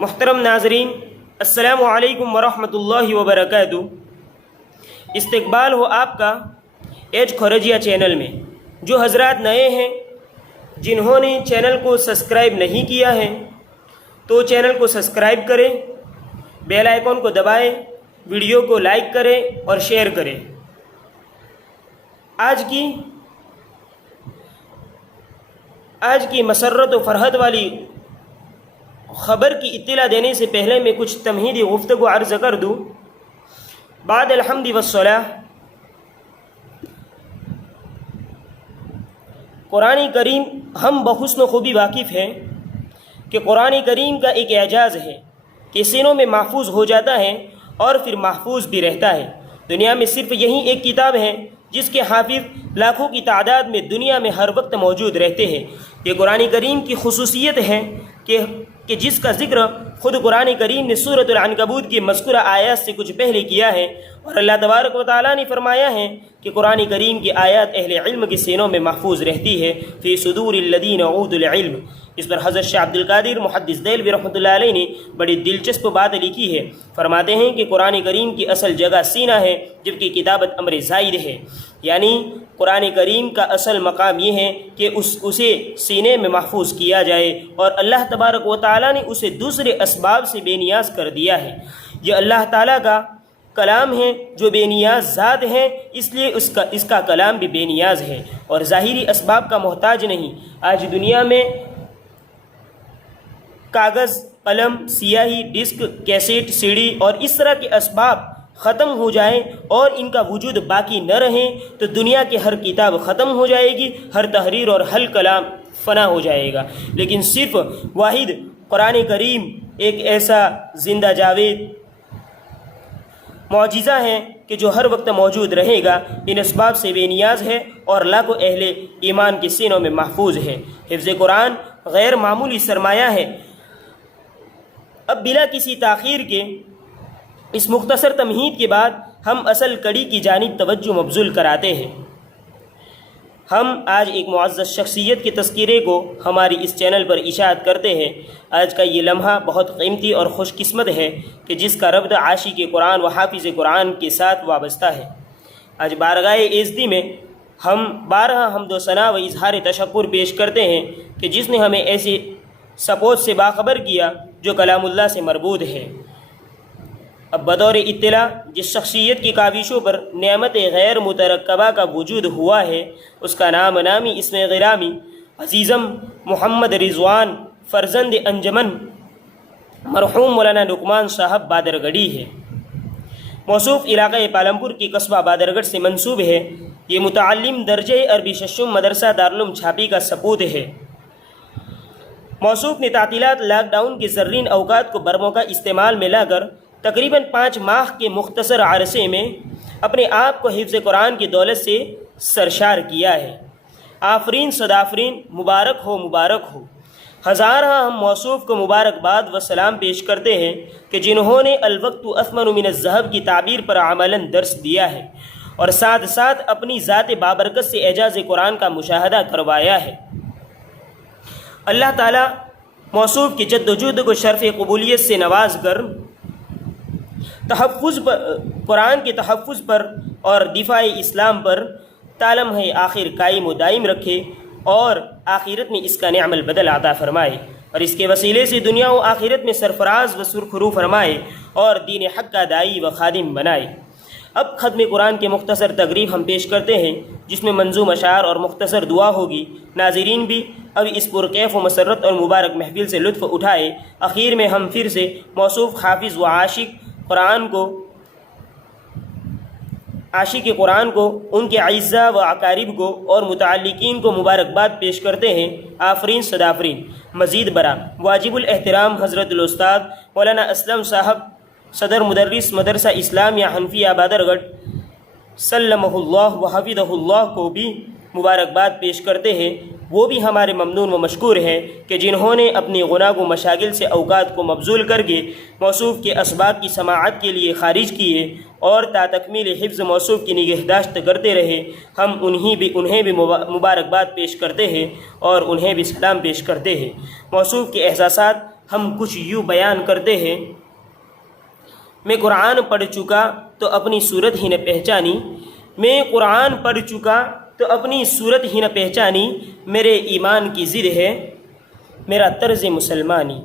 محترم ناظرین، السلام علیکم ورحمۃ اللہ وبرکاتہ۔ استقبال ہو آپ کا ایج کھورجیا چینل میں۔ جو حضرات نئے ہیں، جنہوں نے چینل کو سبسکرائب نہیں کیا ہے تو چینل کو سبسکرائب کریں، بیل آئیکن کو دبائیں، ویڈیو کو لائک کریں اور شیئر کریں۔ آج کی مسرت و فرحت والی خبر کی اطلاع دینے سے پہلے میں کچھ تمہیدی گفتگو عرض کر دوں۔ بعد الحمد والصلاۃ، قرآن کریم ہم بحسن خوبی واقف ہیں کہ قرآن کریم کا ایک اعجاز ہے کہ سینوں میں محفوظ ہو جاتا ہے اور پھر محفوظ بھی رہتا ہے۔ دنیا میں صرف یہی ایک کتاب ہے جس کے حافظ لاکھوں کی تعداد میں دنیا میں ہر وقت موجود رہتے ہیں۔ یہ قرآن کریم کی خصوصیت ہے کہ جس کا ذکر خود قرآن کریم نے سورۃ العنکبوت کی مذکورہ آیات سے کچھ پہلے کیا ہے، اور اللہ تبارک و تعالیٰ نے فرمایا ہے کہ قرآن کریم کی آیات اہل علم کے سینوں میں محفوظ رہتی ہے، فی صدور الذین اوتوا العلم۔ اس پر حضرت شیخ عبد القادر محدث دہلوی رحمۃ اللہ علیہ نے بڑی دلچسپ بات لکھی ہے۔ فرماتے ہیں کہ قرآن کریم کی اصل جگہ سینہ ہے، جبکہ کتابت امر زائد ہے۔ یعنی قرآن کریم کا اصل مقام یہ ہے کہ اسے سینے میں محفوظ کیا جائے، اور اللہ تبارک و تعالیٰ نے اسے دوسرے اسباب سے بے نیاز کر دیا ہے۔ یہ اللہ تعالیٰ کا کلام ہے جو بے نیاز ذات ہے، اس لیے اس کا کلام بھی بے نیاز ہے اور ظاہری اسباب کا محتاج نہیں۔ آج دنیا میں کاغذ، قلم، سیاہی، ڈسک، کیسٹ، سی ڈی اور اس طرح کے اسباب ختم ہو جائیں اور ان کا وجود باقی نہ رہے تو دنیا کی ہر کتاب ختم ہو جائے گی، ہر تحریر اور ہر کلام فنا ہو جائے گا۔ لیکن صرف واحد قرآن کریم ایک ایسا زندہ جاوید معجزہ ہے کہ جو ہر وقت موجود رہے گا، ان اسباب سے بے نیاز ہے اور لاکھوں اہل ایمان کے سینوں میں محفوظ ہے۔ حفظ قرآن غیر معمولی سرمایہ ہے۔ اب بلا کسی تاخیر کے اس مختصر تمہید کے بعد ہم اصل کڑی کی جانب توجہ مبذول کراتے ہیں۔ ہم آج ایک معزز شخصیت کے تذکرے کو ہماری اس چینل پر اشاعت کرتے ہیں۔ آج کا یہ لمحہ بہت قیمتی اور خوش قسمت ہے کہ جس کا ربط عاشق قرآن و حافظ قرآن کے ساتھ وابستہ ہے۔ آج بارگاہ ایزدی میں ہم بارہا حمد و ثنا و اظہار تشکر پیش کرتے ہیں کہ جس نے ہمیں ایسی سپوت سے باخبر کیا جو کلام اللہ سے مربوط ہے۔ اب بطور اطلاع جس شخصیت کی کاوشوں پر نعمت غیر مترکبہ کا وجود ہوا ہے، اس کا نام نامی اسم غرامی عزیزم محمد رضوان فرزند انجمن مرحوم مولانا لقمان صاحب بادرگڑھی ہے۔ موصوف علاقہ پالمپور کی قصبہ بادرگڑھ سے منسوب ہے۔ یہ متعلم درجہ عربی ششم مدرسہ دارالعلوم چھاپی کا سپوت ہے۔ موصوف نے تعطیلات لاک ڈاؤن کے زرین اوقات کو برموقع استعمال میں لا کر تقریباً 5 ماہ کے مختصر عرصے میں اپنے آپ کو حفظ قرآن کی دولت سے سرشار کیا ہے۔ آفرین صدافرین، مبارک ہو مبارک ہو۔ ہزارہ ہم موصوف کو مبارکباد و سلام پیش کرتے ہیں کہ جنہوں نے الوقت اثمن من الذهب کی تعبیر پر عملاً درس دیا ہے اور ساتھ ساتھ اپنی ذات بابرکت سے اعجاز قرآن کا مشاہدہ کروایا ہے۔ اللہ تعالیٰ موصوف کی جد و جہد کو شرف قبولیت سے نواز کر قرآن کے تحفظ پر اور دفاع اسلام پر تالم ہے آخر قائم و دائم رکھے اور آخرت میں اس کا نعم البدل عطا فرمائے، اور اس کے وسیلے سے دنیا و آخرت میں سرفراز و سرخرو فرمائے اور دین حق کا داعی و خادم بنائے۔ اب ختم قرآن کے مختصر تقریب ہم پیش کرتے ہیں، جس میں منظوم اشعار اور مختصر دعا ہوگی۔ ناظرین بھی اب اس پرکیف و مسرت اور مبارک محفل سے لطف اٹھائے۔ اخیر میں ہم پھر سے موصوف حافظ و عاشق قرآن کو ان کے اعزاء و اقارب کو اور متعلقین کو مبارکباد پیش کرتے ہیں۔ آفرین صدافرین۔ مزید برآں واجب الاحترام حضرت الاستاذ مولانا اسلم صاحب صدر مدرس مدرسہ اسلامیہ حنفیہ بادرگڑھ سلمہ اللہ و حفظہ اللہ کو بھی مبارکباد پیش کرتے ہیں۔ وہ بھی ہمارے ممنون و مشکور ہیں کہ جنہوں نے اپنی گناہ و مشاغل سے اوقات کو مبذول کر کے موصوف کے اسباب کی سماعت کے لیے خارج کیے اور تا تکمیل حفظ موصوف کی نگہداشت کرتے رہے۔ ہم انہیں بھی مبارکباد پیش کرتے ہیں اور انہیں بھی سلام پیش کرتے ہیں۔ موصوف کے احساسات ہم کچھ یوں بیان کرتے ہیں، میں قرآن پڑھ چکا تو اپنی صورت ہی نہ پہچانی، میں قرآن پڑھ چکا تو اپنی صورت ہی نہ پہچانی، میرے ایمان کی ضد ہے میرا طرز مسلمانی۔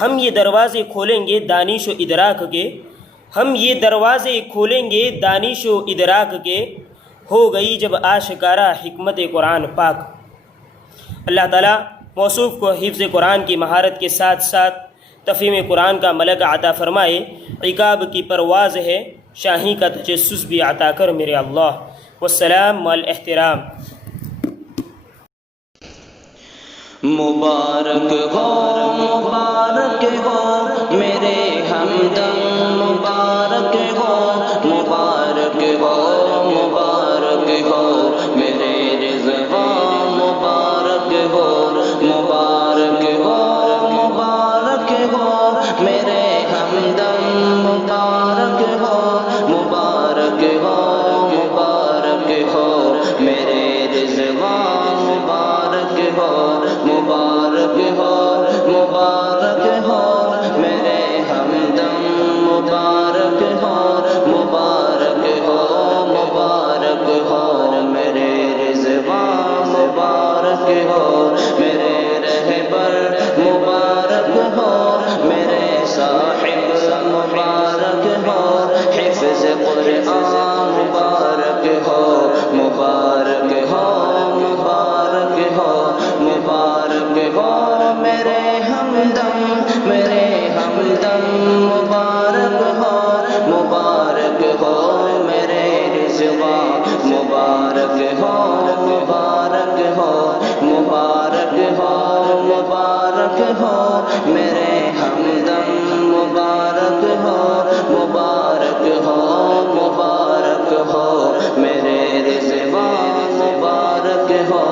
ہم یہ دروازے کھولیں گے دانش و ادراک کے، ہم یہ دروازے کھولیں گے دانش و ادراک کے، ہو گئی جب آشکارا حکمت قرآن پاک۔ اللہ تعالیٰ موصوف کو حفظ قرآن کی مہارت کے ساتھ ساتھ تفہیم قرآن کا ملک عطا فرمائے۔ عقاب کی پرواز ہے، شاہی کا تجسس بھی عطا کر میرے اللہ۔ والسلام والاحترام۔ مبارک ہو میرے ہمدم، مبارک ہو مبارک ہو مبارک ہو میرے رضوان، مبارک ہو مبارک ہو مبارک ہو میرے ہمدم، مبارک ہو مبارک ہو مبارک ہو میرے رضوان، مبارک ہو مبارک ہو مبارک ہو میرے ہمدم، مبارک ہو مبارک ہو مبارک ہو میرے رضوان، مبارک ہو میرے رہبر، مبارک ہو میرے صاحب، مبارک ہو حفظ قرآن، مبارک ہو مبارک ہو مبارک ہو مبارک ہو میرے ہمدم، میرے ہمدم، مبارک ہو مبارک ہو میرے رضوان، مبارک ہو مبارک ہو مبارک ہو مبارک ہو میرے ہمدم، مبارک ہو مبارک ہو مبارک ہو میرے رضوان، مبارک ہو۔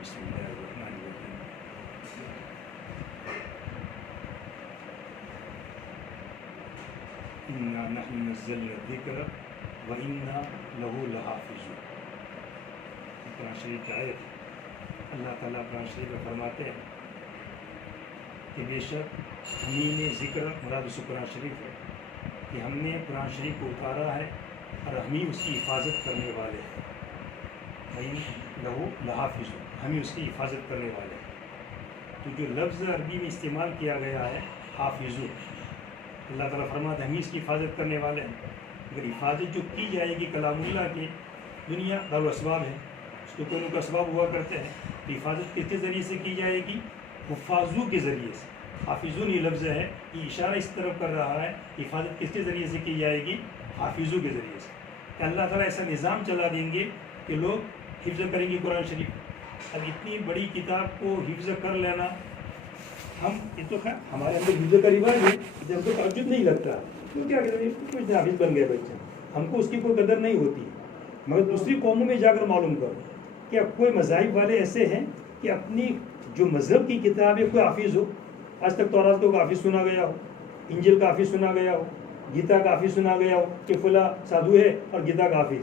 بسم اللہ الرحمن الرحیم۔ انا نحن نزلنا الذکر وانا لہ لحافظون۔ قرآن شریف کی آیت، اللہ تعالیٰ قرآن شریف میں فرماتے ہیں کہ بے شک ہمیں نے ذکر، مراد اس قرآن شریف ہے کہ ہم نے قرآن شریف کو اتارا ہے اور ہم ہی اس کی حفاظت کرنے والے ہیں۔ لہو لحافظ، ہم ہی اس کی حفاظت کرنے والے ہیں۔ تو جو لفظ عربی میں استعمال کیا گیا ہے حافظ، اللہ تعالیٰ فرماتا ہے ہم ہی اس کی حفاظت کرنے والے ہیں۔ اگر حفاظت جو کی جائے گی کلام اللہ کی، دنیا دار الاسباب ہے، اس کے کوئی کا اسباب ہوا کرتے ہیں، تو حفاظت کس کے ذریعے سے کی جائے گی؟ حفاظو کے ذریعے سے۔ حافظون یہ لفظ ہے، یہ اشارہ اس طرف کر رہا ہے حفاظت کس کے ذریعے سے کی جائے گی؟ حافظوں کے ذریعے سے۔ کہ اللہ تعالیٰ ایسا نظام چلا دیں گے کہ لوگ حفظ کریں گے قرآن شریف۔ اب اتنی بڑی کتاب کو حفظ کر لینا، ہم یہ تو خیر ہمارے اندر حفظ کا رواج ہے، جب تو تعجب نہیں لگتا تو کیا کہتے ہیں کچھ حافظ بن گئے بچے، ہم کو اس کی کوئی قدر نہیں ہوتی۔ مگر دوسری قوموں میں جا کر معلوم کرو کہ اب کوئی مذاہب والے ایسے ہیں کہ اپنی جو مذہب کی کتاب ہے کوئی حافظ ہو، آج تک تورات کو حافظ سنا گیا ہو، انجیل کا حافظ سنا گیا ہو، گیتا کا حافظ سنا گیا ہو کہ فلاں سادھو ہے اور گیتا کا حافظ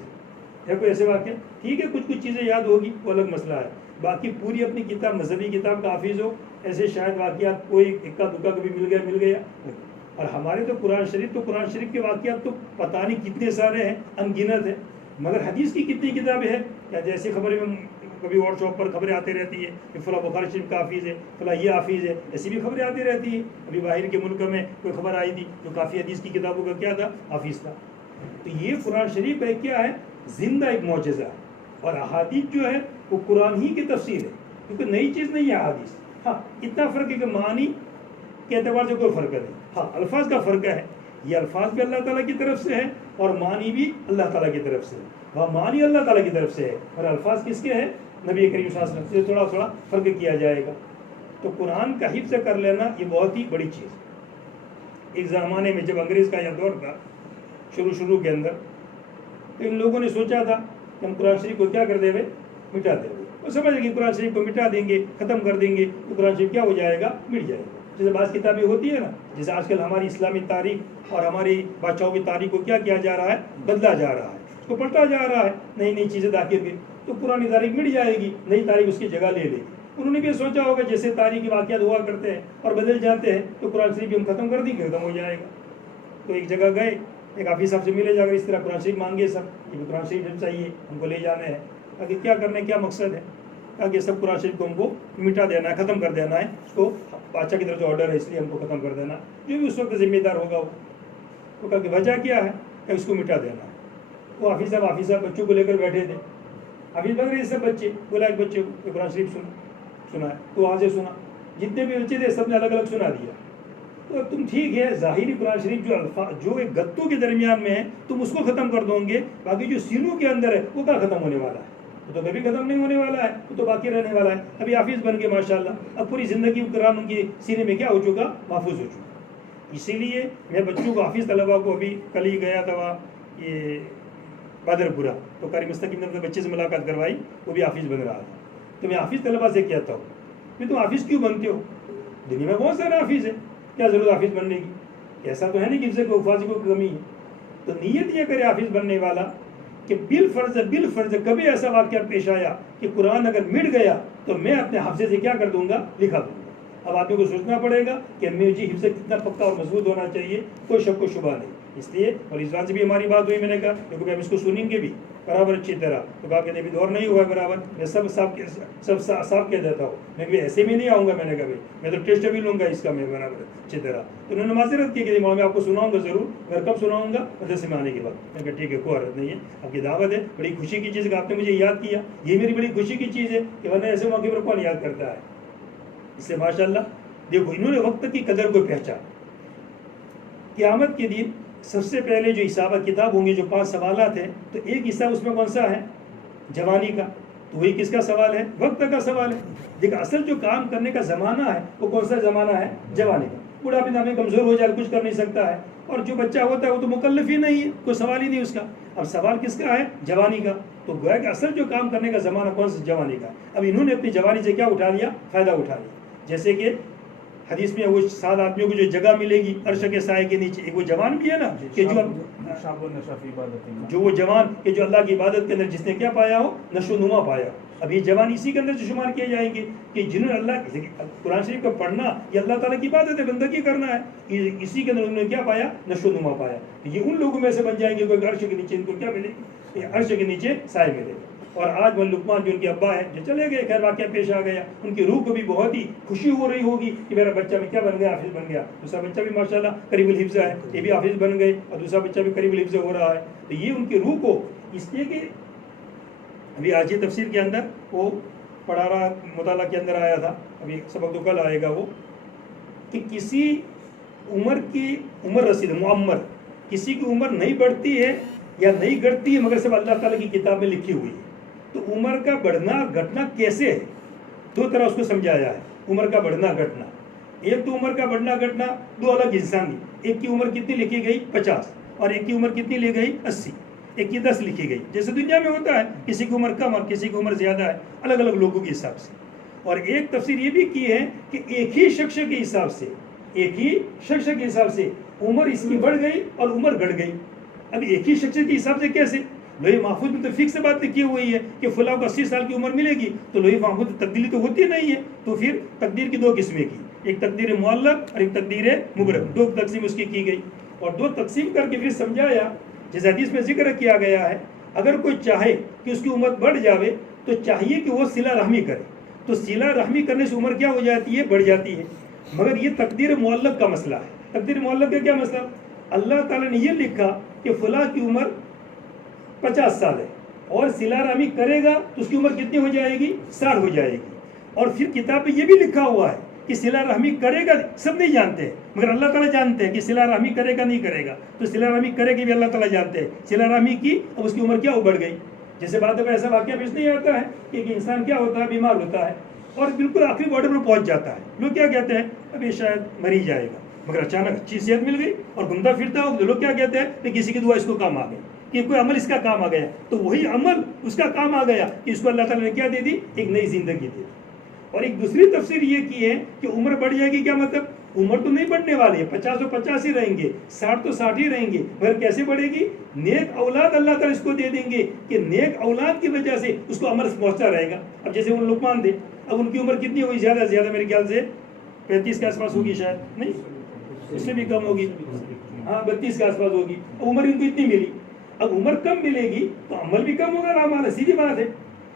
ہے کوئی ایسے واقعہ؟ ٹھیک ہے کچھ چیزیں یاد ہوگی وہ الگ مسئلہ ہے، باقی پوری اپنی کتاب مذہبی کتاب کا حافظ ہو، ایسے شاید واقعات کوئی اکا دکا کبھی مل گیا۔ اور ہمارے تو قرآن شریف کے واقعات تو پتہ نہیں کتنے سارے ہیں، ان گنت ہیں، مگر حدیث کی کتنی کتابیں ہیں؟ کیا جیسے خبریں میں کبھی واٹس ایپ پر خبریں آتی رہتی ہے کہ فلاں بخاری شریف کا حافظ ہے، فلاں یہ حافظ ہے، ایسی بھی خبریں آتی رہتی ہیں۔ ابھی باہر کے ملک میں کوئی خبر آئی تھی جو کافی حدیث کی کتابوں کا کیا تھا؟ حافظ تھا۔ تو یہ قرآن شریف ہے کیا ہے؟ زندہ ایک معجزہ ہے، اور احادیث جو ہے وہ قرآن ہی کی تفسیر ہے، کیونکہ نئی چیز نہیں ہے احادیث۔ ہاں اتنا فرق ہے کہ معنی کے اعتبار سے کوئی فرق نہیں، ہاں الفاظ کا فرق ہے، یہ الفاظ بھی اللہ تعالیٰ کی طرف سے ہے اور معنی بھی اللہ تعالیٰ کی طرف سے ہے، وہ معنی اللہ تعالیٰ کی طرف سے ہے اور الفاظ کس کے ہیں؟ نبی کریم صلی اللہ علیہ وسلم سے تھوڑا فرق کیا جائے گا۔ تو قرآن کا حفظ کر لینا یہ بہت ہی بڑی چیز ہے۔ ایک زمانے میں جب انگریز کا یہ دور تھا شروع کے اندر، تو ان لوگوں نے سوچا تھا کہ ہم قرآن شریف کو کیا کر دیں گے؟ مٹا دیں گے۔ وہ سمجھ گئے کہ قرآن شریف کو مٹا دیں گے، ختم کر دیں گے تو قرآن شریف کیا ہو جائے گا؟ مٹ جائے گا۔ جیسے بعض کتابیں ہوتی ہے نا، جیسے آج کل ہماری اسلامی تاریخ اور ہماری بادشاہوں کی تاریخ کو کیا کیا جا رہا ہے، بدلا جا رہا ہے، اس کو پلٹا جا رہا ہے، نئی نئی چیزیں داخل کی، تو پرانی تاریخ مٹ جائے گی، نئی تاریخ اس کی جگہ لے لے گی۔ انہوں نے بھی سوچا ہوگا جیسے تاریخی واقعات ہوا کرتے ہیں اور بدل جاتے ہیں، تو قرآن شریف بھی ہم ختم کر دیں گے، ختم ہو جائے گا۔ تو ایک جگہ گئے، ایک حافظ صاحب سے ملے، جا کر اس طرح قرآن شریف مانگے، سب یہ قرآن شریف چاہیے ہم کو، لے جانا ہے۔ کہ کیا کرنا ہے، کیا مقصد ہے؟ کہ سب قرآن شریف کو ہم کو مٹا دینا ہے، ختم کر دینا ہے، اس کو بادشاہ کی طرف سے آرڈر ہے، اس لیے ہم کو ختم کر دینا، جو بھی اس وقت ذمہ دار ہوگا وہ۔ تو کہا کہ وجہ کیا ہے؟ کہ اس کو مٹا دینا ہے۔ وہ حافظ صاحب بچوں کو لے کر بیٹھے تھے، حافظ بن رہے سب بچے، بولا ایک بچے کو قرآن شریف سنا ہے، تو وہاں سے سنا، جتنے بھی بچے تھے سب نے الگ الگ سنا دیا۔ تو تم ٹھیک ہے، ظاہری قرآن شریف جو ایک گتوں کے درمیان میں ہے تم اس کو ختم کر دو گے، باقی جو سینوں کے اندر ہے وہ کیا ختم ہونے والا ہے؟ وہ تو کبھی ختم نہیں ہونے والا ہے، وہ تو باقی رہنے والا ہے۔ ابھی حافظ بن کے ماشاءاللہ اب پوری زندگی قرآن ان کی سینے میں کیا ہو چکا، محفوظ ہو چکا۔ اسی لیے میں بچوں کو، حافظ طلبا کو، ابھی کل ہی گیا تھا وہاں یہ بادر پورہ، تو قاری مستقیم نے بچے سے ملاقات کروائی، وہ بھی حافظ بن رہا تھا۔ تو میں حافظ طلبا سے کہتا ہوں کہ تم حافظ کیوں بنتے ہو؟ دنیا میں بہت سارے حافظ ہیں، کیا ضرورت حافظ بننے کی؟ ایسا تو ہے نہیں کہ حفظ کو حفاظ کو کمی ہے۔ تو نیت یہ کرے حافظ بننے والا کہ بالفرض کبھی ایسا واقعہ پیش آیا کہ قرآن اگر مٹ گیا تو میں اپنے حافظے سے کیا کر دوں گا، لکھا دوں گا۔ اب آدمی کو سوچنا پڑے گا کہ مجھے حفظ کتنا پکا اور مضبوط ہونا چاہیے، کوئی شک و شبہ نہیں۔ اس لیے اور اس بات سے بھی ہماری بات ہوئی، میں نے کہا دیکھو ہم اس کو سنیں گے بھی برابر اچھی طرح، تو کہا کہ ابھی دور نہیں ہوا ہے برابر، میں سب صاف کہہ دیتا ہوں، میں کبھی ایسے بھی نہیں آؤں گا، میں نے کہا بھائی میں تو ٹیسٹ بھی لوں گا اس کا میں برابر اچھی طرح۔ تو انہوں نے معذرت کی کہ میں آپ کو سناؤں گا ضرور، اگر کب سناؤں گا، مدرسے میں آنے کے بعد۔ میں کہا ٹھیک ہے، کوئی حرج نہیں ہے، آپ کی دعوت ہے، بڑی خوشی کی چیز ہے کہ آپ نے مجھے یاد کیا، یہ میری بڑی خوشی کی چیز ہے کہ ورنہ ایسے موقع پر کون یاد کرتا ہے۔ اس لیے ماشاء اللہ دیکھو انہوں نے وقت کی قدر کو پہچانا۔ قیامت کے دن سب سے پہلے جو حساب کتاب ہوں گے، جو 5 سوالات ہیں، تو ایک حصہ اس میں کون سا ہے، جوانی کا، تو وہی کس کا سوال ہے، وقت کا سوال ہے۔ دیکھا اصل جو کام کرنے کا زمانہ ہے وہ کون سا زمانہ ہے، جوانی کا۔ بوڑھاپے میں کمزور ہو جائے، کچھ کر نہیں سکتا ہے، اور جو بچہ ہوتا ہے وہ تو مکلف ہی نہیں ہے، کوئی سوال ہی نہیں اس کا۔ اب سوال کس کا ہے، جوانی کا۔ تو گویا کہ اصل جو کام کرنے کا زمانہ کون سا، جوانی کا۔ اب انہوں نے اپنی جوانی سے کیا اٹھا لیا، فائدہ اٹھا لیا۔ جیسے کہ حدیث میں وہ 7 آدمیوں کو جو جگہ ملے گی عرش کے سائے کے نیچے، ایک وہ جوان بھی ہے نا کہ جو وہ جوان کہ جو اللہ کی عبادت کے اندر جس نے کیا پایا ہو، نشو و نما پایا۔ اب یہ جوان اسی کے اندر جو شمار کیے جائیں گے کہ جنہوں نے اللہ قرآن شریف کا پڑھنا یہ اللہ تعالیٰ کی عبادت ہے، بندگی کرنا ہے، اسی کے اندر انہوں نے کیا پایا، نشو و نما پایا۔ یہ ان لوگوں میں سے بن جائیں گے کوئی عرش کے نیچے ان کو کیا ملے گی، عرش کے نیچے سائے ملے گا۔ اور آج من لقمان جو ان کے ابا ہیں جو چلے گئے، خیر واقعہ پیش آ گیا، ان کی روح کو بھی بہت ہی خوشی ہو رہی ہوگی کہ میرا بچہ بھی کیا بن گیا، حافظ بن گیا۔ دوسرا بچہ بھی ماشاءاللہ قریب الحفظ ہے، یہ بھی حافظ بن گئے، اور دوسرا بچہ بھی قریب الحفظ ہو رہا ہے۔ تو یہ ان کی روح کو، اس لیے کہ ابھی آج یہ تفسیر کے اندر وہ پڑھا رہا، مطالعہ کے اندر آیا تھا، ابھی سبق تو کل آئے گا وہ، کہ کسی عمر کی عمر رسید معمر، کسی کی عمر نہیں بڑھتی ہے یا نہیں گھٹتی ہے مگر سب اللہ تعالیٰ کی کتاب میں لکھی ہوئی ہے۔ تو عمر کا بڑھنا گھٹنا کیسے ہے، 2 طرح اس کو سمجھایا ہے عمر کا بڑھنا گھٹنا۔ ایک تو عمر کا بڑھنا گھٹنا 2 الگ انسان کی، ایک کی عمر کتنی لکھی گئی 50 اور ایک کی عمر کتنی لی گئی 80، ایک کی 10 لکھی گئی، جیسے دنیا میں ہوتا ہے کسی کی عمر کم اور کسی کی عمر زیادہ ہے، الگ الگ لوگوں کے حساب سے۔ اور ایک تفسیر یہ بھی کی ہے کہ ایک ہی شخص کے حساب سے، ایک ہی شخص کے حساب سے عمر اس کی بڑھ گئی اور عمر گھٹ گئی۔ اب ایک ہی شخص کے حساب سے کیسے؟ لوہے محفوظ میں تو فکس بات لکھی ہوئی ہے کہ فلاں کو 80 سال کی عمر ملے گی، تو لوہے محفوظ تبدیلی تو ہوتی نہیں ہے۔ تو پھر تقدیر کی 2 قسمیں کی، ایک تقدیر معلق اور ایک تقدیر مبرم، 2 تقسیم اس کی گئی، اور 2 تقسیم کر کے پھر سمجھایا، جس حدیث میں ذکر کیا گیا ہے اگر کوئی چاہے کہ اس کی عمر بڑھ جاوے تو چاہیے کہ وہ صلہ رحمی کرے، تو صلہ رحمی کرنے سے عمر کیا ہو جاتی ہے، بڑھ جاتی ہے۔ مگر یہ تقدیر معلق کا مسئلہ ہے۔ تقدیر معلق کا کیا مسئلہ؟ اللہ تعالیٰ نے یہ لکھا کہ فلاں کی عمر 50 سال ہے اور صلہ رحمی کرے گا تو اس کی عمر کتنی ہو جائے گی، 60 ہو جائے گی۔ اور پھر کتاب میں یہ بھی لکھا ہوا ہے کہ صلہ رحمی کرے گا، سب نہیں جانتے ہیں مگر اللہ تعالیٰ جانتے ہیں کہ صلہ رحمی کرے گا نہیں کرے گا، تو صلہ رحمی کرے گی بھی اللہ تعالیٰ جانتے ہیں، صلہ رحمی کی اب اس کی عمر کیا بڑھ گئی۔ جیسے بات ہے ایسا واقعہ پیش نہیں آتا ہے کہ ایک انسان کیا ہوتا ہے، بیمار ہوتا ہے اور بالکل آخری بارڈر پر پہنچ جاتا ہے، لوگ کیا کہتے ہیں ابھی شاید مر ہی جائے گا، مگر اچانک اچھی صحت مل گئی اور گھومتا پھرتا ہو، لوگ کیا کہتے ہیں کہ کسی کی دعا اس کو کام آ گئی، کہ کوئی عمل اس کا کام آ گیا، تو وہی عمل اس کا کام آ گیا کہ اس کو اللہ تعالیٰ نے کیا دے دی، ایک نئی زندگی دے دی۔ اور ایک دوسری تفسیر یہ کی ہے کہ عمر بڑھ جائے گی، کیا مطلب عمر تو نہیں بڑھنے والی ہے، 50 تو 50 ہی رہیں گے، 60 تو 60 ہی رہیں گے، مگر کیسے بڑھے گی؟ نیک اولاد اللہ تعالیٰ اس کو دے دیں گے کہ نیک اولاد کی وجہ سے اس کو عمل پہنچتا رہے گا. اب جیسے وہ لقمان تھے، اب ان کی عمر کتنی ہوئی؟ زیادہ سے زیادہ میرے خیال سے 35 کے آس پاس ہوگی، شاید نہیں، اس سے بھی کم ہوگی، ہاں 32 کے آس پاس ہوگی. اب عمر ان کو اتنی ملی، اب عمر کم ملے گی تو عمل بھی کم ہوگا نا، ہمارا سیدھی بات ہے.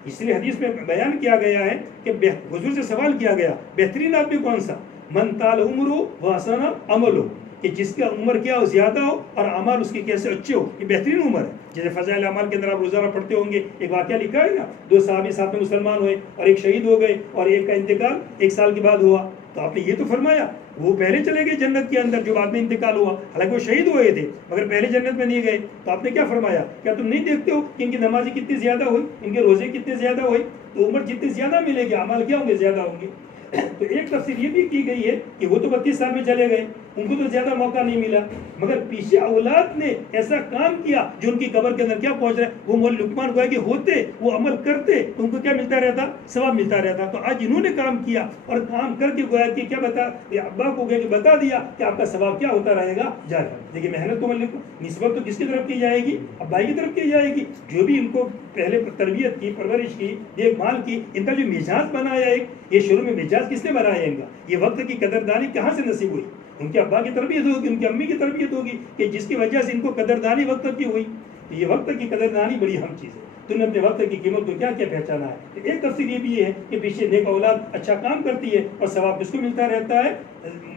اس لیے حدیث میں بیان کیا گیا ہے کہ حضور سے سوال کیا گیا بہترین آدمی کون سا؟ من طال عمرہ وحسن عملہ، کہ جس کا عمر کیا ہو زیادہ ہو اور اعمال اس کے کیسے اچھے ہو، یہ بہترین عمر ہے. جیسے فضائل اعمال کے اندر آپ روزانہ پڑھتے ہوں گے، ایک واقعہ لکھا ہے نا، 2 صحابی ساتھ میں مسلمان ہوئے اور ایک شہید ہو گئے اور ایک کا انتقال 1 سال کے بعد ہوا. تو آپ نے یہ تو فرمایا وہ پہلے چلے گئے جنت کے اندر جو بعد میں انتقال ہوا، حالانکہ وہ شہید ہوئے تھے مگر پہلے جنت میں نہیں گئے. تو آپ نے کیا فرمایا؟ کیا تم نہیں دیکھتے ہو کہ ان کی نمازی کتنی زیادہ ہوئی، ان کے روزے کتنے زیادہ ہوئے؟ تو عمر جتنی زیادہ ملے گی اعمال کیا ہوں گے؟ زیادہ ہوں گے. تو ایک تفسیر یہ بھی کی گئی ہے کہ وہ تو 32 سال میں چلے گئے، ان کو تو زیادہ موقع نہیں ملا، مگر پیچھے اولاد نے ایسا کام کیا جو ان کی قبر کے اندر کیا پہنچ رہا ہے. وہ مول لقمان گویا کہ ہوتے، وہ عمل کرتے تو ان کو کیا ملتا رہتا؟ ثواب ملتا رہتا. تو آج انہوں نے کام کیا اور کام کر کے گویا کہ کیا بتا، ابا کو گویا کہ بتا دیا کہ آپ کا ثواب کیا ہوتا رہے گا، جائے. دیکھیے محنت کو نسبت تو کس کی طرف کی جائے گی؟ ابائی کی طرف کی جائے گی. جو بھی ان کو پہلے تربیت کی، پرورش کی، دیکھ بھال کی، ان کا جو مزاج بنایا ایک، یہ شروع میں مزاج کس نے بنایا ان کا؟ یہ وقت کی قدردانی کہاں سے نصیب ہوئی؟ ان کے ابا کی تربیت ہوگی، ان کی امی کی تربیت ہوگی کہ جس کی وجہ سے ان کو قدردانی وقت کی ہوئی. یہ وقت کی قدردانی بڑی اہم چیز ہے. تو نے اپنے وقت کی قیمت کو کیا کیا پہچانا ہے؟ ایک تفسیر یہ بھی ہے کہ پیچھے نیک اولاد اچھا کام کرتی ہے اور ثواب کس کو ملتا رہتا ہے؟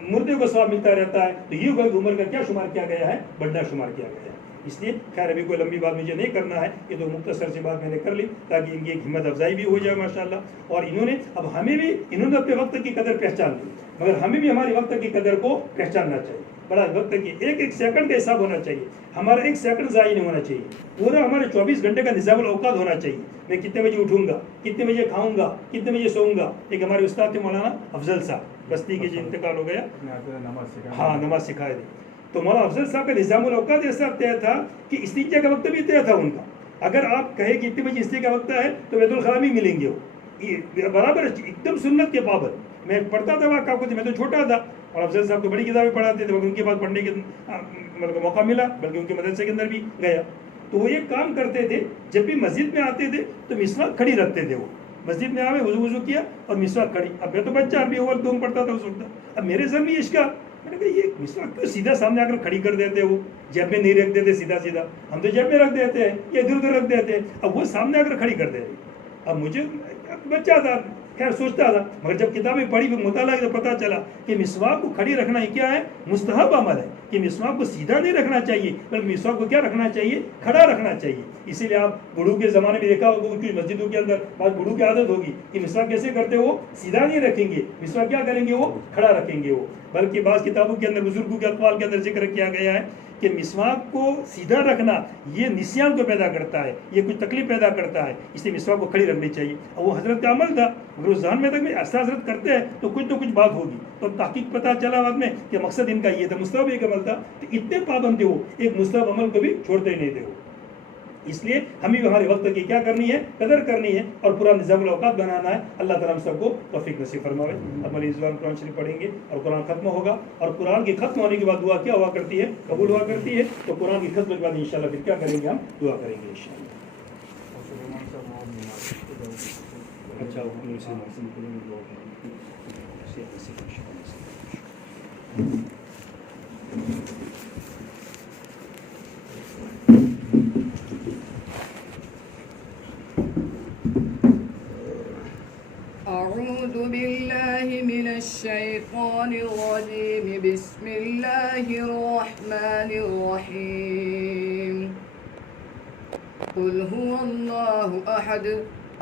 مردے کو ثواب ملتا رہتا ہے. تو یہ عمر کا کیا شمار کیا گیا ہے؟ بڑھنا شمار کیا گیا ہے. اس لیے خیر ابھی کوئی لمبی بات مجھے نہیں کرنا ہے، یہ تو مختصر سی بات میں نے کر لی تاکہ ان کی ایک ہمت افزائی بھی ہو جائے ماشاءاللہ. اور انہوں نے اب ہمیں بھی انہوں نے اپنے وقت کی قدر پہچان لی، مگر ہمیں بھی ہماری وقت کی قدر کو پہچاننا چاہیے. بڑا وقت کی ایک سیکنڈ کا حساب ہونا چاہیے، ہمارا 1 سیکنڈ ضائع نہیں ہونا چاہیے. پورا ہمارے 24 گھنٹے کا نظام الاوقات ہونا چاہیے. میں کتنے بجے اٹھوں گا، کتنے بجے کھاؤں گا، کتنے بجے سوؤں گا. ایک ہمارے استاد تھے مولانا افضل صاحب بستی کے جو انتقال ہو گیا، ہاں نماز سکھائے تھے. تو مولانا افضل صاحب کا نظام الاوقات ایسا طے تھا کہ استنجا کا وقت بھی طے تھا ان کا. اگر آپ کہیں کہ اتنے بجے استنجا کا وقت ہے تو بیت الخلا میں ملیں گے وہ برابر ایک دم سنت کے پابند. میں پڑھتا تھا واقعہ کو، میں تو چھوٹا تھا اور افضل صاحب تو بڑی کتابیں پڑھاتے تھے، ان کے بعد پڑھنے کے مطلب موقع ملا، بلکہ ان کے مدرسے کے اندر بھی گیا. تو وہ ایک کام کرتے تھے، جب بھی مسجد میں آتے تھے تو مسواک کھڑی رکھتے تھے. وہ مسجد میں آئے، وضو کیا اور مسواک کھڑی. اب میں تو بچہ عربی اول دوم پڑھتا تھا اس وقت. اب میرے ذہن میں اشکال، میں نے کہا یہ مسواک کیوں سیدھا سامنے آ کر کھڑی کر دیتے، وہ جیب میں نہیں رکھ دیتے سیدھا سیدھا، ہم تو جیب میں رکھ دیتے ہیں یا ادھر ادھر رکھ دیتے ہیں. اب وہ سامنے آ کر کھڑی کر دیتے. اب مجھے بچہ تھا، خیر سوچتا تھا، مگر جب کتابیں پڑھی پھر مطالعہ تو پتہ چلا کہ مسواک کو کھڑی رکھنا یہ کیا ہے؟ مستحب عمل ہے. کہ مسواک کو سیدھا نہیں رکھنا چاہیے بلکہ مسواک کو کیا رکھنا چاہیے؟ کھڑا رکھنا چاہیے. اسی لیے آپ بوڑھوں کے زمانے میں دیکھا ہوگا کہ مسجدوں کے اندر بعض بوڑھوں کی عادت ہوگی کہ مسواک کیسے کرتے ہو؟ سیدھا نہیں رکھیں گے، مسواک کیا کریں گے؟ وہ کھڑا رکھیں گے. وہ بلکہ بعض کتابوں کے اندر بزرگوں کے اقوال کے اندر ذکر کیا گیا ہے کہ مسواک کو سیدھا رکھنا یہ نسیان کو پیدا کرتا ہے، یہ کچھ تکلیف پیدا کرتا ہے، اس لیے مسواک کو کھڑی رکھنی چاہیے. اور وہ حضرت کا عمل تھا، اگر اس ذہن میں تک میں ایسا حضرت کرتے ہیں تو کچھ بات ہوگی. تو تحقیق پتہ چلا بعد میں کہ مقصد ان کا یہ تھا، مستحب ایک عمل تھا. تو اتنے پابند تھے وہ، ایک مستحب عمل کو بھی چھوڑتے ہی نہیں تھے وہ. اس لیے ہمیں بھی ہمارے وقت کی کیا کرنی ہے؟ قدر کرنی ہے اور پورا نظام الاوقات بنانا ہے. اللہ تعالیٰ ہم سب کو توفیق نصیب فرمائے. اب علی زبان قرآن شریف پڑھیں گے اور قرآن ختم ہوگا. اور قرآن کے ختم ہونے کے بعد دعا کیا ہوا کرتی ہے؟ قبول ہوا کرتی ہے. تو قرآن کی ختم کے بعد انشاءاللہ پھر کیا کریں گے؟ ہم دعا کریں گے انشاءاللہ. اچھا أعوذ بالله من الشيطان الرجيم. بسم الله الرحمن الرحيم. قل هو الله أحد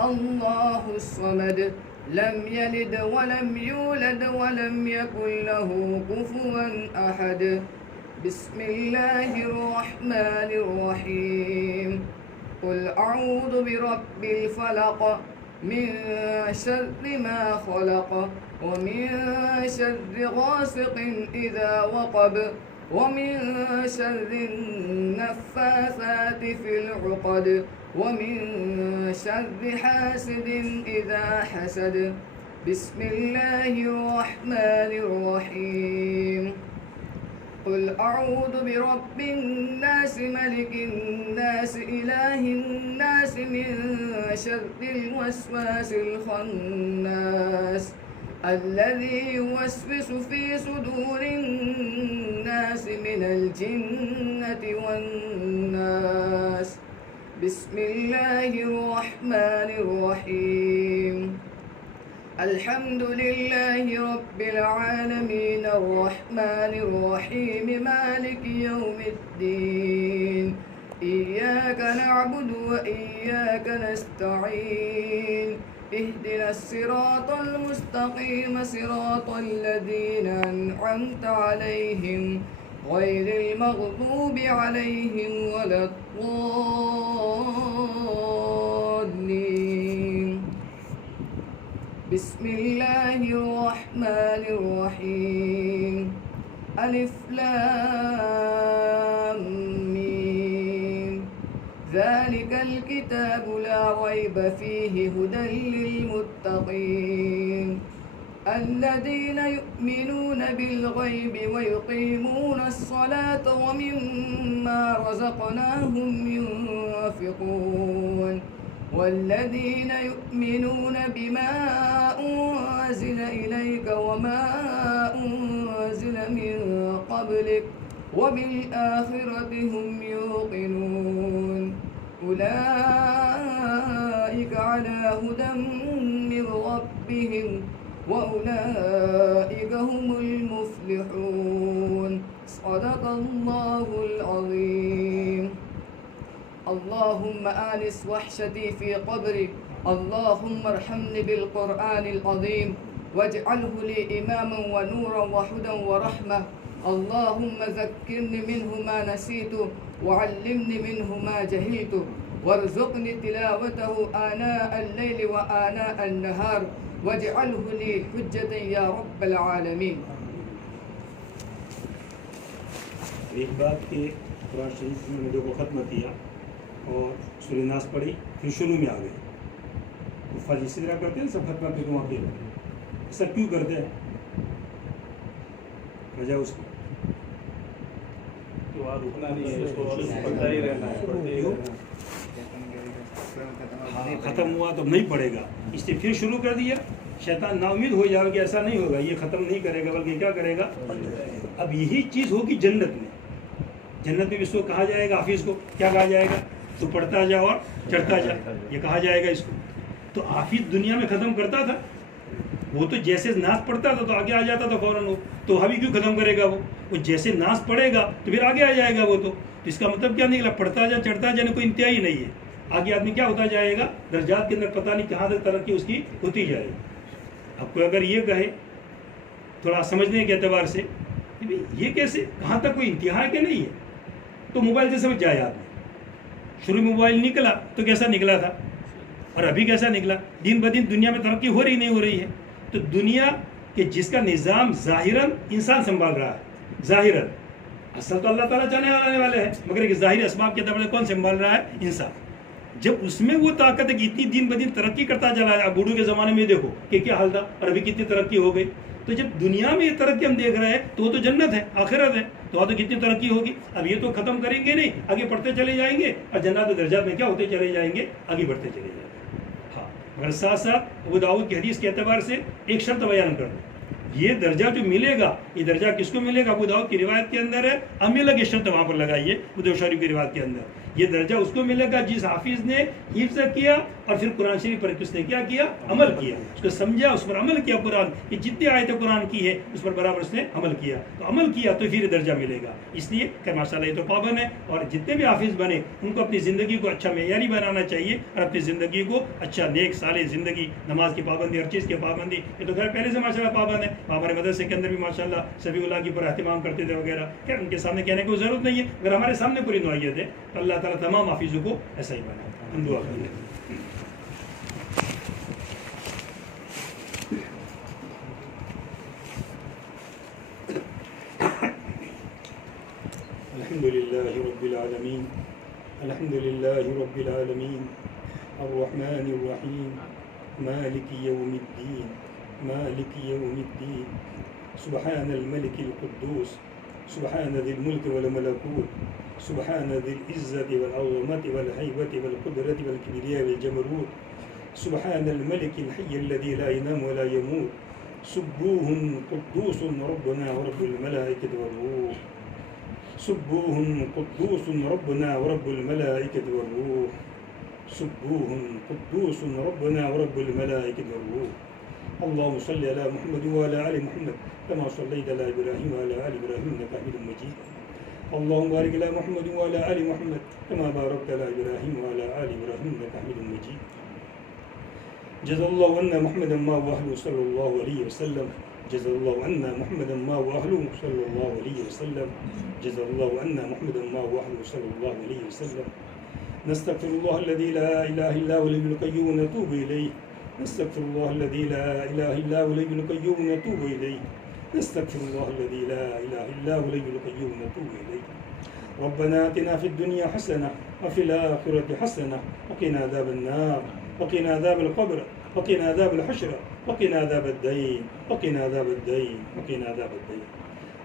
الله الصمد لم يلد ولم يولد ولم يكن له كفوا أحد. بسم الله الرحمن الرحيم. قل أعوذ برب الفلق من شر ما خلق ومن شر غاسق إذا وقب ومن شر النفاثات في العقد ومن شر حاسد إذا حسد. بسم الله الرحمن الرحيم قل أعوذ برب الناس ملك الناس إله الناس من شر الوسواس الخناس الذي يوسوس في صدور الناس من الجنة والناس بسم الله الرحمن الرحيم الحمد لله رب العالمين الرحمن الرحيم مالك يوم الدين إياك نعبد وإياك نستعين اهدنا الصراط المستقيم صراط الذين أنعمت عليهم غير المغضوب عليهم ولا الضالين بسم الله الرحمن الرحيم ألف لام ميم ذلك الكتاب لا ريب فيه هدى للمتقين الذين يؤمنون بالغيب ويقيمون الصلاة ومما رزقناهم ينفقون والذين يؤمنون بما أنزل إليك وما أنزل من قبلك وبالآخرة هم يوقنون أولئك على هدى من ربهم وأولئك هم المفلحون صدق الله العظيم اللهم آنس وحشتي في قبري اللهم ارحمني بالقرآن العظيم واجعله لي إماما ونورا وهدى ورحمة اللهم ذكرني منه ما نسيت وعلمني منه ما جهلت وارزقني تلاوته آناء الليل وآناء النهار واجعله لي حجة يا رب العالمين. ایک بات کہ قرآن شریف میں نے کو ختم کیا اور سورہ ناس پڑھی پھر شروع میں آ گئی. کفار اسی طرح کرتے ہیں سب ختم پہ وہاں پہ ایسا کیوں کرتے ہیں؟ وجہ اس کو ختم ہوا تو نہیں پڑے گا اس لیے پھر شروع کر دیا. شیطان نا امید ہو جائے کہ ایسا نہیں ہوگا یہ ختم نہیں کرے گا بلکہ کیا کرے گا. اب یہی چیز ہوگی جنت میں. جنت میں اس کو کہا جائے گا حافظ کو کیا کہا جائے گا تو پڑھتا جا اور چڑھتا جا یہ کہا جائے گا اس کو. تو حافظ دنیا میں ختم کرتا تھا وہ تو جیسے ناز پڑھتا تھا تو آگے آ جاتا تھا فوراً تو ابھی کیوں ختم کرے گا وہ جیسے ناز پڑھے گا تو پھر آگے آ جائے گا وہ تو اس کا مطلب کیا نکلا پڑھتا جا چڑھتا جانے کوئی انتہا ہی نہیں ہے. آگے آدمی کیا ہوتا جائے گا درجات کے اندر پتہ نہیں کہاں تک ترقی اس کی ہوتی جائے گی. اب کوئی اگر یہ کہے تھوڑا سمجھنے کے اعتبار سے یہ کیسے کہاں تک کوئی انتہا کے نہیں ہے تو موبائل سے سمجھ جائے آدمی. شروع میں موبائل نکلا تو کیسا نکلا تھا اور ابھی کیسا نکلا. دن بدن دنیا میں ترقی ہو رہی نہیں ہو رہی ہے. تو دنیا کے جس کا نظام ظاہراً انسان سنبھال رہا ہے ظاہراً اصل تو اللہ تعالیٰ چاہنے آنے والے ہیں مگر ایک ظاہری اسباب کے اعتبار سے کون سنبھال رہا ہے انسان. جب اس میں وہ طاقت ہے کہ اتنی دن بدن ترقی کرتا چلا ہے. اب بوڑھوں کے زمانے میں دیکھو کہ کیا حال تھا اور ابھی کتنی ترقی ہو گئی. تو جب دنیا میں یہ ترقی ہم دیکھ رہے ہیں تو وہ تو جنت ہے آخرت ہے تو وہاں تو کتنی ترقی ہوگی. اب یہ تو ختم کریں گے نہیں آگے بڑھتے چلے جائیں گے اور جنات و درجات میں کیا ہوتے چلے جائیں گے آگے بڑھتے چلے جائیں گے. ہاں مگر ساتھ ساتھ ابو داؤد کی حدیث کے اعتبار سے ایک شرط بیان کر دوں. یہ درجہ جو ملے گا یہ درجہ کس کو ملے گا. ابو داؤد کی روایت کے اندر ہے ہمیں لگے شرط وہاں پر لگائیے ابو شریف کی روایت کے اندر یہ درجہ اس کو ملے گا جس حافظ نے حفظ کیا اور پھر قرآن شریف پر کس نے کیا عمل کیا اس کو سمجھا اس پر عمل کیا. قرآن کی جتنی آیتیں قرآن کی ہے اس پر برابر اس نے عمل کیا تو عمل کیا تو پھر درجہ ملے گا. اس لیے کہ ماشاء اللہ یہ تو پابند ہے اور جتنے بھی حافظ بنے ان کو اپنی زندگی کو اچھا معیاری بنانا چاہیے اور اپنی زندگی کو اچھا نیک صالح زندگی نماز کی پابندی ہر چیز کی پابندی یہ تو خیر پہلے سے ماشاء اللہ پابند ہے. ہمارے مدرسے کے اندر بھی ماشاء اللہ سبھی اللہ کی پر اہتمام کرتے تھے وغیرہ. خیر ان کے سامنے کہنے کی ضرورت نہیں ہے اگر ہمارے سامنے پوری نوعیت ہے تو اللہ تعالیٰ تمام حافظوں کو ایسا ہی بنا. ہم دعا کریں. الحمد للہ رب العالمین الحمد للہ رب العالمین الرحمن الرحیم مالک یوم الدین مالك يوم الدين سبحان الملك القدوس سبحان ذي الملك والملكوت سبحان ذي العزة والعظمة والهيبة والقدرة والكبرياء والجبروت سبحان الملك الحي الذي لا ينام ولا يموت سبوح قدوس ربنا ورب الملائكة والروح سبوح قدوس ربنا ورب الملائكة والروح سبوح قدوس ربنا ورب الملائكة والروح اللهم صل على محمد وعلى آل محمد كما صليت على إبراهيم وعلى آل إبراهيم إنك حميد مجيد اللهم بارك على محمد وعلى آل محمد كما باركت على إبراهيم وعلى آل إبراهيم إنك حميد مجيد جزا الله عنا محمدا ما وأهله صلى الله عليه وسلم جزا الله عنا محمدا ما وأهله صلى الله عليه وسلم جزا الله عنا محمدا ما وأهله صلى الله عليه وسلم نستغفر الله الذي لا إله إلا هو الحي القيوم ونتوب إليه نستغفر الله الذي لا إله إلا هو الحي القيوم ونتوب إليه نستغفر الله الذي لا إله إلا هو الحي القيوم ونتوب إليه ربنا آتنا في الدنيا حسنة وفي الآخرة حسنة وقنا عذاب النار وقنا عذاب القبر وقنا عذاب الحشر وقنا عذاب الدين وقنا عذاب الدين وقنا عذاب الدين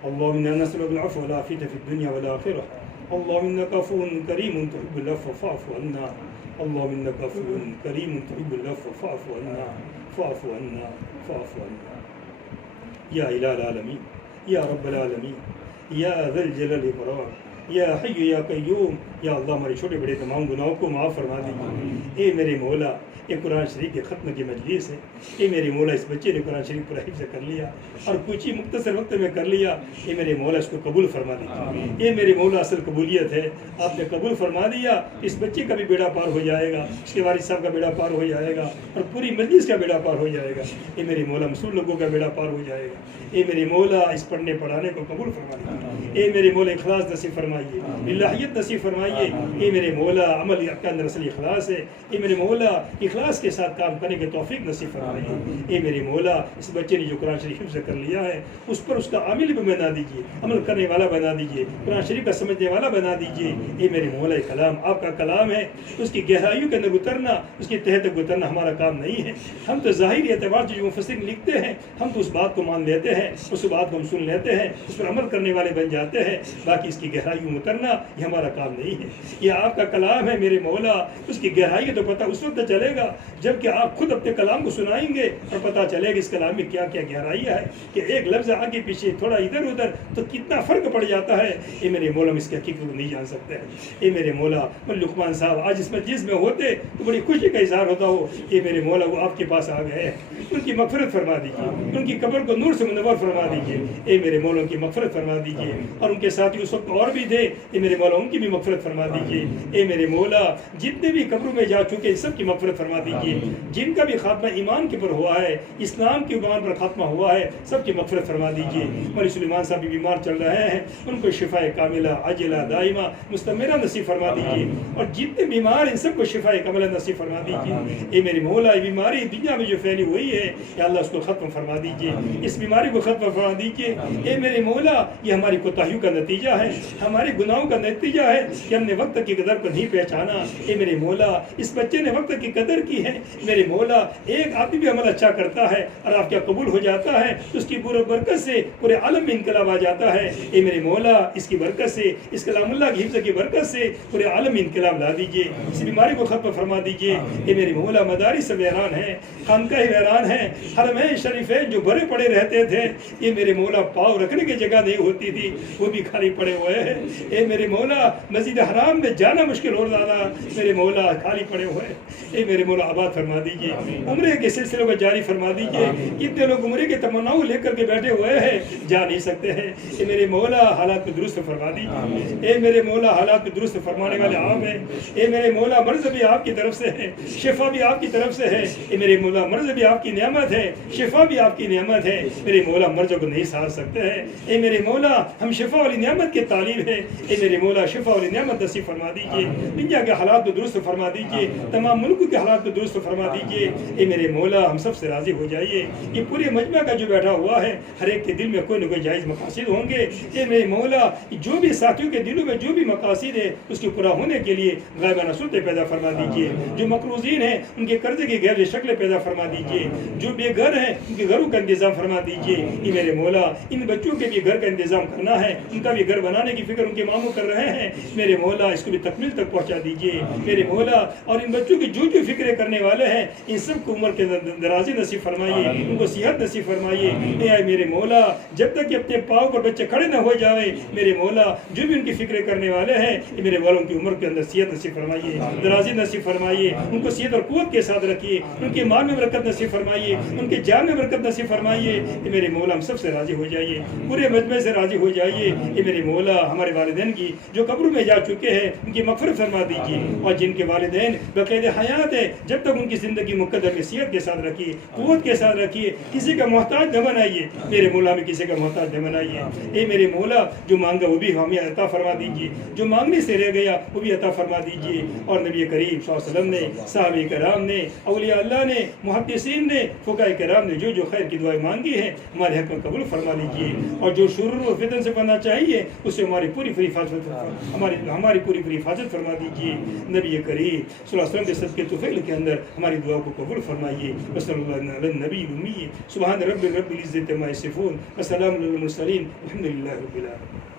اللهم إنا نسألك العفو والعافية في الدنيا والآخرة اللهم إنك عفو كريم تحب العفو فاعف عنا اللهم إنك عفو كريم تحب العفو فاعف عنا فاعف عنا فاعف عنا يا إله العالمين يا رب العالمين يا ذا الجلال والإكرام یا حی یا قیوم یا اللہ ہمارے چھوٹے بڑے تمام گناہوں کو معاف فرما دیجیے اے میرے مولا یہ قرآن شریف کے ختم کی مجلس ہے اے میرے مولا اس بچے نے قرآن شریف پر حفظ کر لیا اور کچھ ہی مختصر وقت میں کر لیا اے میرے مولا اس کو قبول فرما دیجیے اے میرے مولا اصل قبولیت ہے آپ نے قبول فرما دیا اس بچے کا بھی بیڑا پار ہو جائے گا اس کے والد صاحب کا بیڑا پار ہو جائے گا اور پوری مجلس کا بیڑا پار ہو جائے گا اے میرے مولا مسلم لوگوں کا بیڑا پار ہو جائے گا اے میرے مولا اس پڑھنے پڑھانے کو قبول فرما دیجیے اے میرے مولا اخلاص نصیب فرمائیے الہیت نصیب فرمائیے اے میرے مولا عمل کا اندر اصل اخلاص ہے اے میرے مولا اخلاص کے ساتھ کام کرنے کے توفیق نصیب فرمائیے اے میرے مولا اس بچے نے جو قرآن شریف حفظ کر لیا ہے اس پر اس کا عامل بھی بنا دیجیے عمل کرنے والا بنا دیجیے قرآن شریف کا سمجھنے والا بنا دیجیے اے میرے مولا کلام آپ کا کلام ہے اس کی گہرائیوں کے اندر اترنا اس کی تہ تک اترنا ہمارا کام نہیں ہے ہم تو ظاہری اعتبار سے جو مفسرین لکھتے ہیں ہم تو اس بات کو مان لیتے ہیں اس بات کو ہم سن لیتے ہیں اس پر عمل کرنے والے بن جاتے ہیں باقی اس کی گہرائیوں میں اترنا یہ ہمارا کام نہیں ہے یہ آپ کا کلام ہے میرے مولا اس کی گہرائی تو پتہ اس وقت چلے گا جب کہ آپ خود اپنے کلام کو سنائیں گے اور پتہ چلے گا اس کلام میں کیا کیا گہرائی ہے کہ ایک لفظ آگے پیچھے تھوڑا ادھر ادھر تو کتنا فرق پڑ جاتا ہے اے میرے مولا ہم اس کی حقیقت کو نہیں جان سکتے ہیں اے میرے مولا لقمان صاحب آج اس مجلس میں ہوتے تو بڑی خوشی کا اظہار ہوتا ہو اے میرے مولا وہ آپ کے پاس آ گئے ان کی مغفرت فرما دیجیے ان کی قبر کو نور سے منور فرما دیجیے اے میرے مولا ان کی مغفرت فرما دیجیے اور ان کے ساتھی اس وقت اور بھی تھے اے میرے مولا ان کی بھی مغفرت فرما دیجیے اے میرے مولا جتنے بھی قبروں میں جا چکے سب کی مغفرت فرما دیجیے جن کا بھی خاتمہ ایمان کے پر ہوا ہے اسلام کے ایمان پر خاتمہ ہوا ہے سب کی مغفرت فرما دیجیے مولانا سلیمان صاحب بھی بیمار چل رہے ہیں ان کو شفا کاملہ عاجلہ دائمہ مستمرہ نصیب فرما دیجیے اور جتنے بیمار ان سب کو شفا کاملہ نصیب فرما دیجیے اے میری مولا یہ بیماری دنیا میں جو پھیلی ہوئی ہے یا اللہ اس کو ختم فرما دیجیے اس بیماری کو ختم فرما دیجیے اے میرے مولا یہ ہماری کوتاہیوں کا نتیجہ ہے ہمارے گناہوں کا نتیجہ ہے کہ ہم نے وقت کی قدر کو نہیں پہچانا اے میرے مولا اس بچے نے وقت کی قدر کی ہے میرے مولا ایک آدمی بھی عمل اچھا کرتا ہے اور آپ کیا قبول ہو جاتا ہے اس کی پورے برکت سے پورے عالم میں انقلاب آ جاتا ہے اے میرے مولا اس کی برکت سے اس کلام اللہ کی حفظ کی برکت سے پورے عالم میں انقلاب لا دیجیے اس بیماری کو ختم فرما دیجیے اے میرے مولا مدارس ویران ہیں خانقاہیں ویران ہیں حرمین شریفین جو بھرے پڑے رہتے تھے یہ میرے مولا پاؤں رکھنے کی جگہ نہیں ہوتی تھی وہ بھی خالی پڑے ہوئے ہیں اے میرے مولا مسجد حرام میں جانا مشکل ہو رہا تھا میرے مولا خالی پڑے ہوئے اے میرے مولا آباد فرما دیجیے عمرے کے سلسلے کو جاری فرما دیجیے کتنے لوگ عمرے کے تمناؤں لے کر کے بیٹھے ہوئے ہیں جا نہیں سکتے ہیں اے میرے مولا حالات کو درست فرما دیجیے اے میرے مولا حالات کو درست فرمانے والے آپ ہیں اے میرے مولا مرض بھی آپ کی طرف سے ہے شفا بھی آپ کی طرف سے ہے اے میرے مولا مرض بھی آپ کی نعمت ہے شفا بھی آپ کی نعمت ہے میرے مولا مرضوں کو نہیں سہار سکتے ہیں اے میرے مولا ہم شفا والی نعمت کے طالب ہیں اے میرے مولا شفا والی نعمت رحمت نصیب فرما دیجیے، دنیا کے حالات کو درست فرما دیجیے، تمام ملکوں کے حالات کو درست فرما دیجیے۔ اے میرے مولا ہم سب سے راضی ہو جائیے، یہ پورے مجمع کا جو بیٹھا ہوا ہے ہر ایک کے دل میں کوئی نہ کوئی جائز مقاصد ہوں گے۔ اے میرے مولا جو بھی ساتھیوں کے دلوں میں جو بھی مقاصد ہے اس کے پورا ہونے کے لیے غائبانہ صورتیں پیدا فرما دیجیے، جو مقروضین ہیں ان کے قرضے کی غیر شکلیں پیدا فرما دیجیے، جو بے گھر ہیں ان کے گھروں کا انتظام فرما دیجیے۔ اے میرے مولا ان بچوں کے بھی گھر کا انتظام کرنا ہے، ان کا بھی گھر بنانے کی فکر ان کے ماموں کر رہے ہیں، میرے مولا اس کو بھی تکمیل تک پہنچا دیجیے میرے مولا۔ اور ان بچوں کی جو فکریں کرنے والے ہیں ان سب کو عمر کے درازی نصیب فرمائیے، ان کو صحت نصیب فرمائیے۔ اے میرے مولا جب تک کہ اپنے پاؤں پر بچے کھڑے نہ ہو جائے میرے مولا جو بھی ان کی فکریں کرنے والے ہیں میرے مولا ان کی عمر کے اندر صحت نصیب فرمائیے، درازی نصیب فرمائیے، ان کو صحت اور قوت کے ساتھ رکھیے، ان کے مال میں برکت نصیب فرمائیے، ان کے جان میں برکت نصیب فرمائیے۔ میرے مولا ہم سب سے راضی ہو جائیے، پورے مجمع سے راضی ہو جائیے۔ میرے مولا ہمارے والدین کی جو قبروں میں جا چکے ہیں ان کی مغفرت فرما دیجیے، اور جن کے والدین بقید حیات ہے جب تک ان کی زندگی مقدر میں صحت کے ساتھ رکھیے، قوت کے ساتھ رکھیے، کسی کا محتاج نہ بنائیے میرے مولا، میں کسی کا محتاج نہ بنائیے۔ اے میرے مولا جو مانگا وہ بھی ہمیں عطا فرما دیجیے، جو مانگنے سے رہ گیا وہ بھی عطا فرما دیجیے۔ اور نبی کریم صلی اللہ علیہ وسلم نے، صحابہ کرام نے، اولیاء اللہ نے، محدثین نے، فقہاء کرام نے جو خیر کی دعائیں مانگی ہیں ہمارے حق میں قبول فرما لیجیے، اور جو شرور و فتن سے بننا چاہیے اس سے ہماری پوری حفاظت فرما دیجیے۔ نبی کریم صلی اللہ علیہ وسلم کے صدقے توفیق کے اندر ہماری دعا کو قبول فرمائیے۔ وصلی اللہ علی النبی الامی، سبحان رب العزۃ عما یصفون، وسلام علی المرسلین، الحمد للہ رب العالمین۔